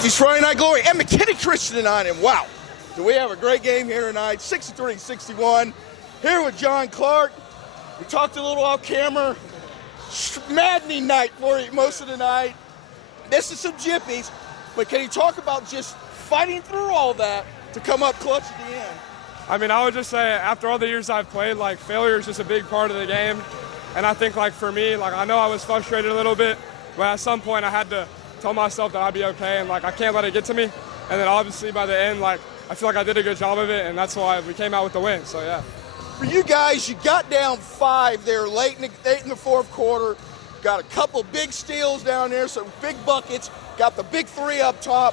Matthews Friday Night Glory and McKinney Christian tonight. And wow, do we have a great game here tonight. 63-61. Here with John Clark. We talked a little off camera. Maddening night for you most of the night. This is some jippies, but can you talk about just fighting through all that to come up clutch at the end? I mean, I would just say after all the years I've played, like, failure is just a big part of the game. And I think, like, for me, like, I know I was frustrated a little bit, but at some point I had to tell myself that I'd be okay, and, like, I can't let it get to me. And then obviously by the end, like, I feel like I did a good job of it, and that's why we came out with the win. So, yeah. For you guys, you got down 5 there late in the fourth quarter. Got a couple big steals down there, some big buckets. Got the big 3 up top.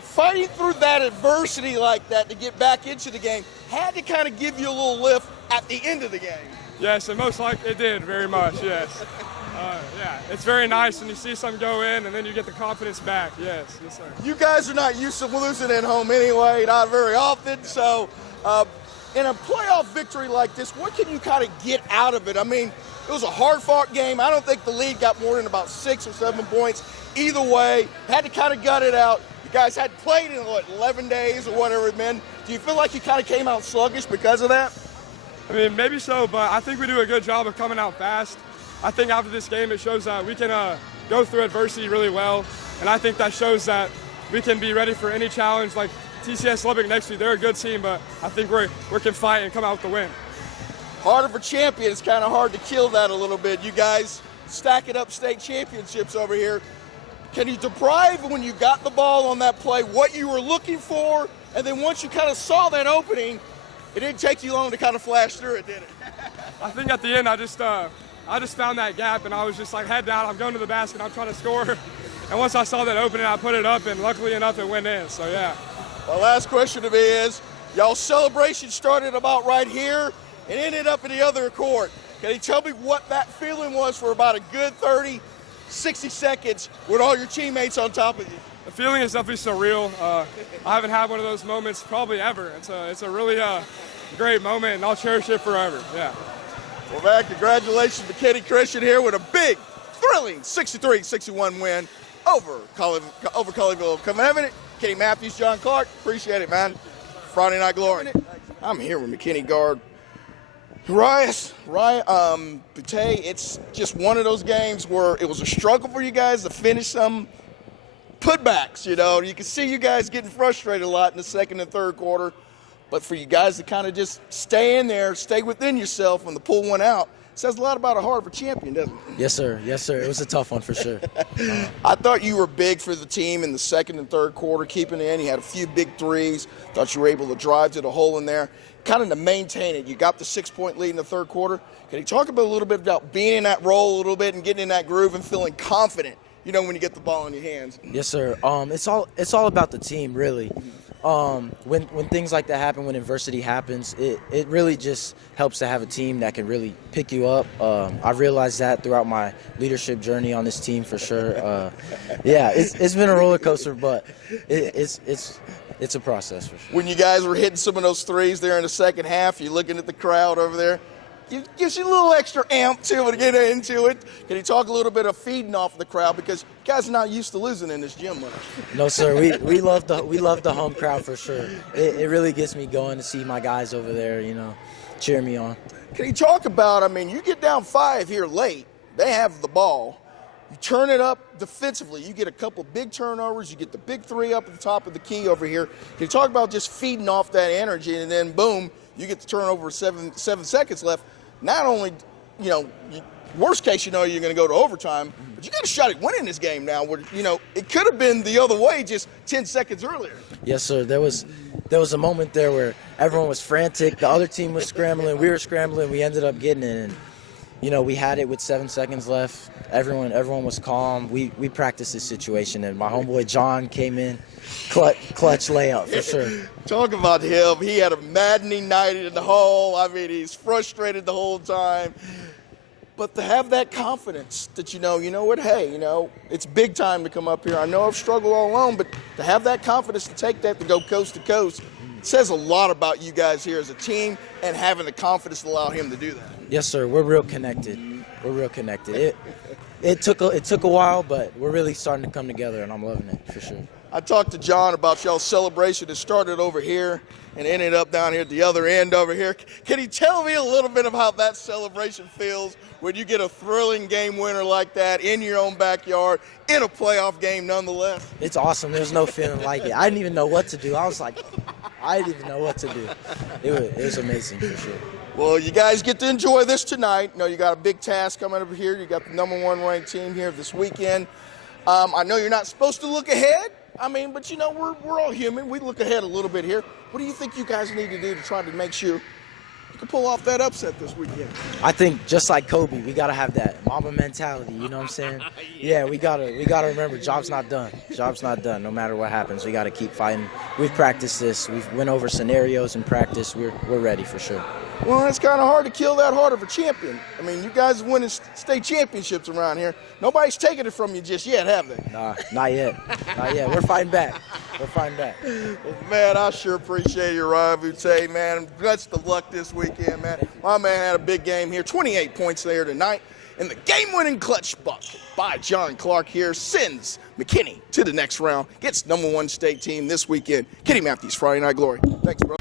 Fighting through that adversity like that to get back into the game had to kind of give you a little lift at the end of the game. Yes, and most likely it did very much, yes. Yeah, it's very nice when you see something go in and then you get the confidence back. Yes, yes, sir. You guys are not used to losing at home anyway, not very often. So in a playoff victory like this, what can you kind of get out of it? I mean, it was a hard-fought game. I don't think the lead got more than about 6 or 7 points. Either way, had to kind of gut it out. You guys had played in, 11 days or whatever it meant. Do you feel like you kind of came out sluggish because of that? I mean, maybe so, but I think we do a good job of coming out fast. I think after this game, it shows that we can go through adversity really well, and I think that shows that we can be ready for any challenge. Like TCS Lubbock next week, they're a good team, but I think we can fight and come out with the win. Harder for champion, it's kind of hard to kill that a little bit. You guys stacking up state championships over here. Can you deprive when you got the ball on that play what you were looking for, and then once you kind of saw that opening, it didn't take you long to kind of flash through it, did it? I think at the end I just found that gap, and I was just like, head down, I'm going to the basket, I'm trying to score. And once I saw that opening, I put it up, and luckily enough, it went in, so yeah. Well, last question to me is, y'all's celebration started about right here and ended up in the other court. Can you tell me what that feeling was for about a good 30, 60 seconds with all your teammates on top of you? The feeling is definitely surreal. I haven't had one of those moments probably ever. It's a really great moment, and I'll cherish it forever, yeah. Well, man, congratulations to McKinney Christian here with a big, thrilling 63-61 win over Colleyville. Come having it. Kenny Matthews, John Clark, appreciate it, man. Friday Night Glory. I'm here with McKinney guard Uriah Boutte. It's just one of those games where it was a struggle for you guys to finish some putbacks, you know. You can see you guys getting frustrated a lot in the second and third quarter. But for you guys to kind of just stay in there, stay within yourself when the pull went out, says a lot about a Harvard champion, doesn't it? Yes, sir. Yes, sir. It was a tough one for sure. I thought you were big for the team in the second and third quarter, keeping it in. You had a few big threes. Thought you were able to drive to the hole in there, kind of to maintain it. You got the 6-point lead in the third quarter. Can you talk about a little bit about being in that role a little bit and getting in that groove and feeling confident, you know, when you get the ball in your hands? Yes, sir. It's all about the team, really. When things like that happen, when adversity happens, it really just helps to have a team that can really pick you up. I realized that throughout my leadership journey on this team for sure. Yeah, it's been a roller coaster, but it's a process for sure. When you guys were hitting some of those threes there in the second half, you're looking at the crowd over there. It gives you a little extra amp to get into it. Can you talk a little bit of feeding off the crowd, because you guys are not used to losing in this gym much? No, sir. We love the home crowd for sure. It really gets me going to see my guys over there, you know, cheer me on. Can you talk about, I mean, you get down 5 here late. They have the ball. You turn it up defensively. You get a couple big turnovers. You get the big 3 up at the top of the key over here. Can you talk about just feeding off that energy, and then boom, you get the turnover with 7 seconds left. Not only, you know, worst case, you know, you're going to go to overtime, but you got a shot at winning this game now. Where, you know, it could have been the other way just 10 seconds earlier. Yes, sir. There was a moment there where everyone was frantic. The other team was scrambling. We were scrambling. We ended up getting it. And, you know, we had it with 7 seconds left. Everyone was calm. We practiced this situation, and my homeboy John came in, clutch layup for sure. Talk about him. He had a maddening night in the hole. I mean, he's frustrated the whole time. But to have that confidence that, you know what, hey, you know, it's big time to come up here. I know I've struggled all along, but to have that confidence to take that to go coast to coast says a lot about you guys here as a team and having the confidence to allow him to do that. Yes, sir. We're real connected. We're real connected. it took a while, but we're really starting to come together, and I'm loving it for sure. I talked to John about y'all's celebration. It started over here and ended up down here at the other end over here. Can you tell me a little bit of how that celebration feels when you get a thrilling game winner like that in your own backyard in a playoff game nonetheless? It's awesome. There's no feeling like it. I didn't even know what to do. I was like, I didn't even know what to do. It was amazing for sure. Well, you guys get to enjoy this tonight. You know, you got a big task coming up here. You got the #1 ranked team here this weekend. I know you're not supposed to look ahead. I mean, but you know, we're all human. We look ahead a little bit here. What do you think you guys need to do to try to make sure you can pull off that upset this weekend? I think just like Kobe, we gotta have that Mamba mentality. You know what I'm saying? Yeah, we gotta remember, job's not done. Job's not done. No matter what happens, we gotta keep fighting. We've practiced this. We've went over scenarios in practice. We're ready for sure. Well, it's kind of hard to kill that heart of a champion. I mean, you guys winning state championships around here. Nobody's taking it from you just yet, have they? Nah, not yet. Not yet. We're fighting back. We're fighting back. Well, man, I sure appreciate you, Uriah Boutte, man. Best of luck this weekend, man. My man had a big game here. 28 points there tonight. And the game-winning clutch bucket by John Clark here sends McKinney to the next round. Gets #1 state team this weekend. Kenny Matthews, Friday Night Glory. Thanks, bro.